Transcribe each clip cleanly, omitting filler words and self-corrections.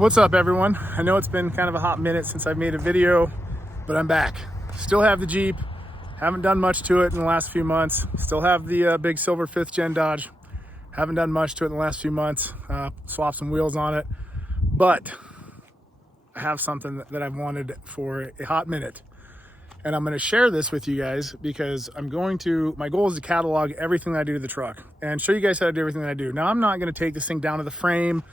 What's up, everyone? I know it's been kind of a hot minute since I've made a video, but I'm back. Still have the Jeep. Haven't done much to it in the last few months. Still have the big silver 5th gen Dodge. Haven't done much to it in the last few months. Swapped some wheels on it, but I have something that I've wanted for a hot minute. And I'm going to share this with you guys because my goal is to catalog everything that I do to the truck and show you guys how to do everything that I do. Now, I'm not going to take this thing down to the frame,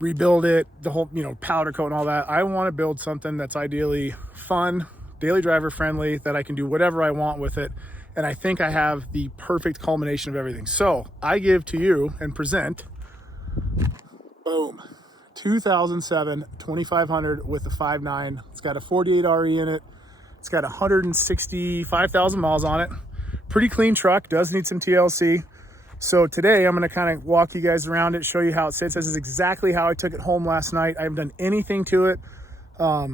rebuild it, the whole, powder coat and all that. I want to build something that's ideally fun, daily driver friendly, that I can do whatever I want with it. And I think I have the perfect culmination of everything. So I give to you and present, boom, 2007 2500 with the 5.9. It's got a 48 RE in it. It's got 165,000 miles on it. Pretty clean truck, does need some TLC. So today I'm gonna kind of walk you guys around it, show you how it sits. This is exactly how I took it home last night. I haven't done anything to it. I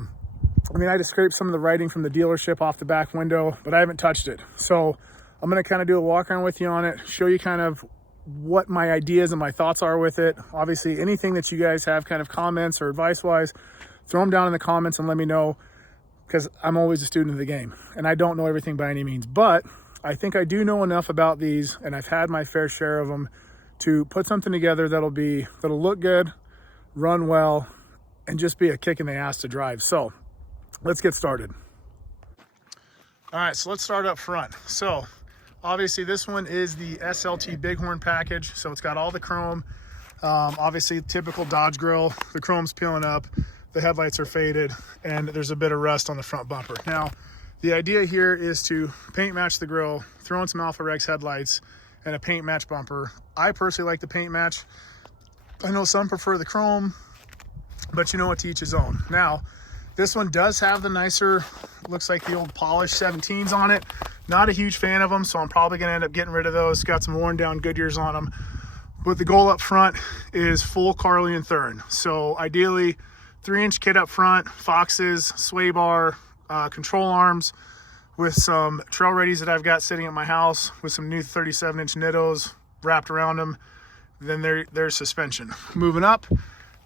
had to scrape some of the writing from the dealership off the back window, but I haven't touched it. So I'm gonna kind of do a walk around with you on it, show you kind of what my ideas and my thoughts are with it. Obviously, anything that you guys have kind of comments or advice-wise, throw them down in the comments and let me know, because I'm always a student of the game and I don't know everything by any means, but I think I do know enough about these, and I've had my fair share of them, to put something together that'll look good, run well, and just be a kick in the ass to drive. So let's get started. All right, so let's start up front. So obviously this one is the SLT Bighorn package. So it's got all the chrome, obviously typical Dodge grill. The chrome's peeling up, the headlights are faded, and there's a bit of rust on the front bumper. Now, the idea here is to paint match the grille, throw in some Alpha Rex headlights, and a paint match bumper. I personally like the paint match. I know some prefer the chrome, but you know what, to each his own. Now, this one does have the nicer, looks like the old polished 17s on it. Not a huge fan of them, so I'm probably gonna end up getting rid of those. Got some worn down Goodyears on them. But the goal up front is full Carly and Thurn. So ideally, 3-inch kit up front, Foxes, sway bar, control arms, with some trail readies that I've got sitting at my house, with some new 37-inch Nittos wrapped around them. Then there's suspension. Moving up,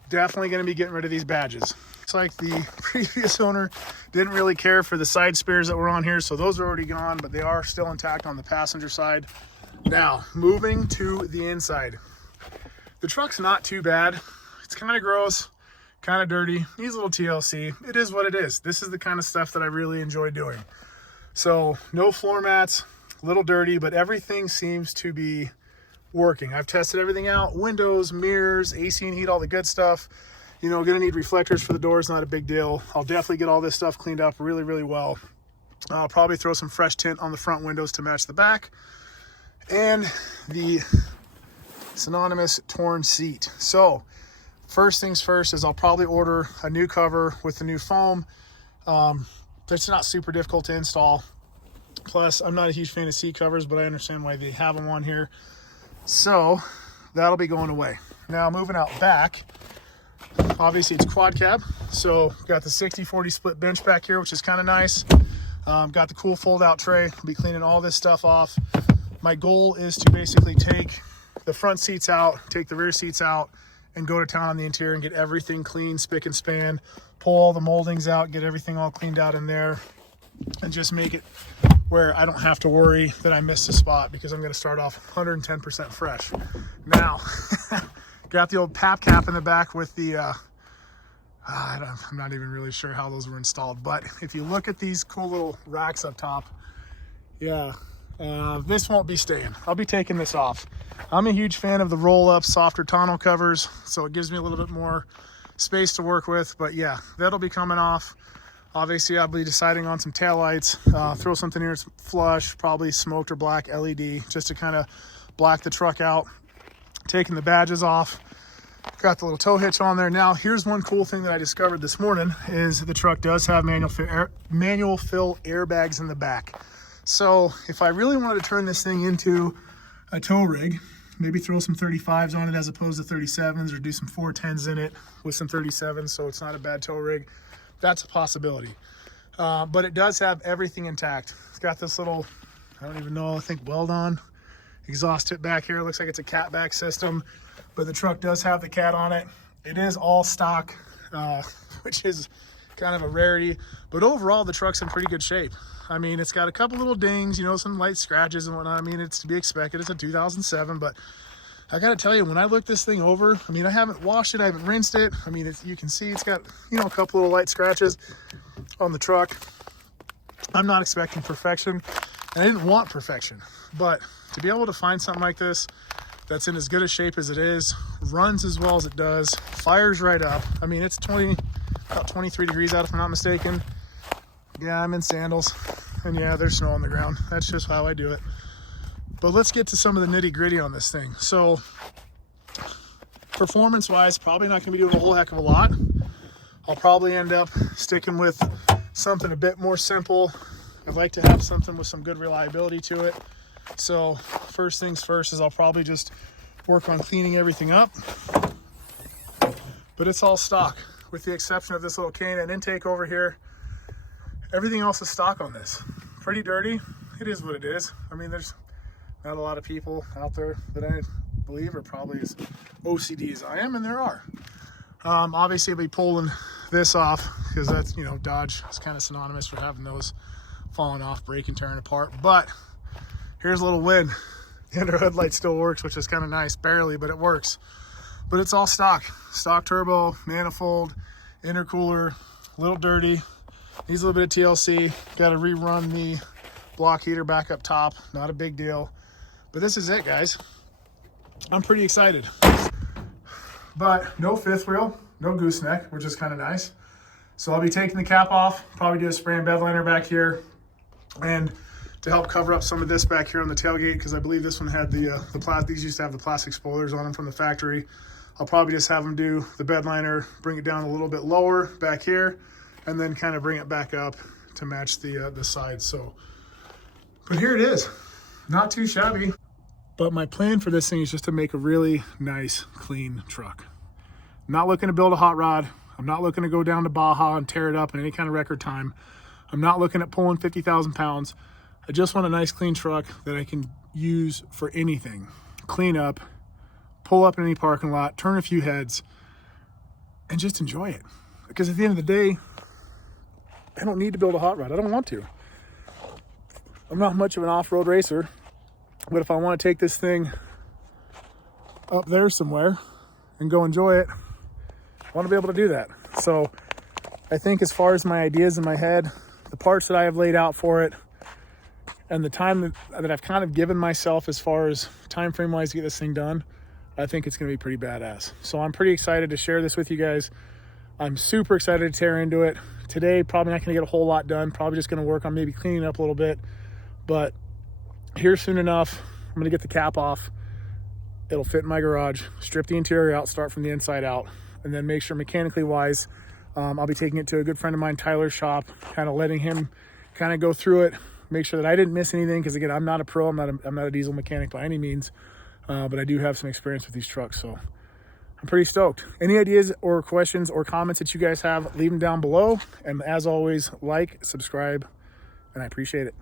definitely going to be getting rid of these badges. It's like the previous owner didn't really care for the side spares that were on here, so those are already gone, but they are still intact on the passenger side. Now, moving to the inside. The truck's not too bad. It's kind of gross, kind of dirty, needs a little TLC. It is what it is. This is the kind of stuff that I really enjoy doing. So no floor mats, a little dirty, but everything seems to be working. I've tested everything out: windows, mirrors, AC and heat, all the good stuff. Gonna need reflectors for the doors, not a big deal. I'll definitely get all this stuff cleaned up really, really well. I'll probably throw some fresh tint on the front windows to match the back. And the synonymous torn seat. So first things first is I'll probably order a new cover with the new foam. It's not super difficult to install. Plus, I'm not a huge fan of seat covers, but I understand why they have them on here. So that'll be going away. Now, moving out back, obviously it's quad cab. So got the 60-40 split bench back here, which is kind of nice. Got the cool fold out tray. I'll be cleaning all this stuff off. My goal is to basically take the front seats out, take the rear seats out, and go to town on the interior and get everything clean, spick and span, pull all the moldings out, get everything all cleaned out in there, and just make it where I don't have to worry that I missed a spot, because I'm going to start off 110% fresh. Now, got the old PAP cap in the back with the, I'm not even really sure how those were installed, but if you look at these cool little racks up top, yeah, this won't be staying. I'll be taking this off. I'm a huge fan of the roll-up, softer tonneau covers, so it gives me a little bit more space to work with. But yeah, that'll be coming off. Obviously, I'll be deciding on some taillights. Throw something here flush, probably smoked or black LED, just to kind of black the truck out. Taking the badges off. Got the little tow hitch on there. Now, here's one cool thing that I discovered this morning, is the truck does have manual fill airbags in the back. So if I really wanted to turn this thing into a tow rig, maybe throw some 35s on it as opposed to 37s, or do some 410s in it with some 37s, so it's not a bad tow rig, that's a possibility. But it does have everything intact. It's got this little, I don't even know, I think weld-on exhaust tip back here. It looks like it's a cat back system, but the truck does have the cat on it. It is all stock which is kind of a rarity. But overall, the truck's in pretty good shape. I mean, it's got a couple little dings, you know, some light scratches and whatnot. I mean, it's to be expected. It's a 2007, but I got to tell you, when I look this thing over, I mean, I haven't washed it, I haven't rinsed it. I mean, you can see it's got, you know, a couple little light scratches on the truck. I'm not expecting perfection, and I didn't want perfection, but to be able to find something like this that's in as good a shape as it is, runs as well as it does, fires right up. I mean, it's about 23 degrees out if I'm not mistaken. Yeah, I'm in sandals, and yeah, there's snow on the ground. That's just how I do it. But let's get to some of the nitty gritty on this thing. So performance wise, probably not gonna be doing a whole heck of a lot. I'll probably end up sticking with something a bit more simple. I'd like to have something with some good reliability to it. So first things first is I'll probably just work on cleaning everything up. But it's all stock, with the exception of this little K&N intake over here. Everything else is stock on this. Pretty dirty. It is what it is. I mean, there's not a lot of people out there that I believe are probably as OCD as I am, and there are. Obviously, I'll be pulling this off because that's, you know, Dodge is kind of synonymous for having those falling off, breaking, tearing apart. But here's a little win. The under hood light still works, which is kind of nice, barely, but it works. But it's all stock. Stock turbo, manifold, intercooler, a little dirty. Needs a little bit of TLC. Got to rerun the block heater back up top. Not a big deal. But this is it, guys. I'm pretty excited. But no fifth wheel, no gooseneck, which is kind of nice. So I'll be taking the cap off, probably do a spray and bed liner back here. And to help cover up some of this back here on the tailgate, because I believe this one had these used to have the plastic spoilers on them from the factory. I'll probably just have them do the bed liner, bring it down a little bit lower back here, and then kind of bring it back up to match the sides. So, but here it is, not too shabby. But my plan for this thing is just to make a really nice, clean truck. I'm not looking to build a hot rod. I'm not looking to go down to Baja and tear it up in any kind of record time. I'm not looking at pulling 50,000 pounds. I just want a nice, clean truck that I can use for anything. Clean up, pull up in any parking lot, turn a few heads, and just enjoy it. Because at the end of the day, I don't need to build a hot rod. I don't want to. I'm not much of an off-road racer, but if I want to take this thing up there somewhere and go enjoy it, I want to be able to do that. So I think as far as my ideas in my head, the parts that I have laid out for it, and the time that I've kind of given myself as far as time frame wise to get this thing done, I think it's going to be pretty badass. So I'm pretty excited to share this with you guys. I'm super excited to tear into it. Today, probably not going to get a whole lot done. Probably just going to work on maybe cleaning up a little bit. But here soon enough, I'm going to get the cap off. It'll fit in my garage, strip the interior out, start from the inside out, and then make sure mechanically wise, I'll be taking it to a good friend of mine, Tyler's shop, kind of letting him kind of go through it, make sure that I didn't miss anything. Because again, I'm not a pro, I'm not a diesel mechanic by any means, but I do have some experience with these trucks. So I'm pretty stoked. Any ideas or questions or comments that you guys have, leave them down below. And as always, like, subscribe, and I appreciate it.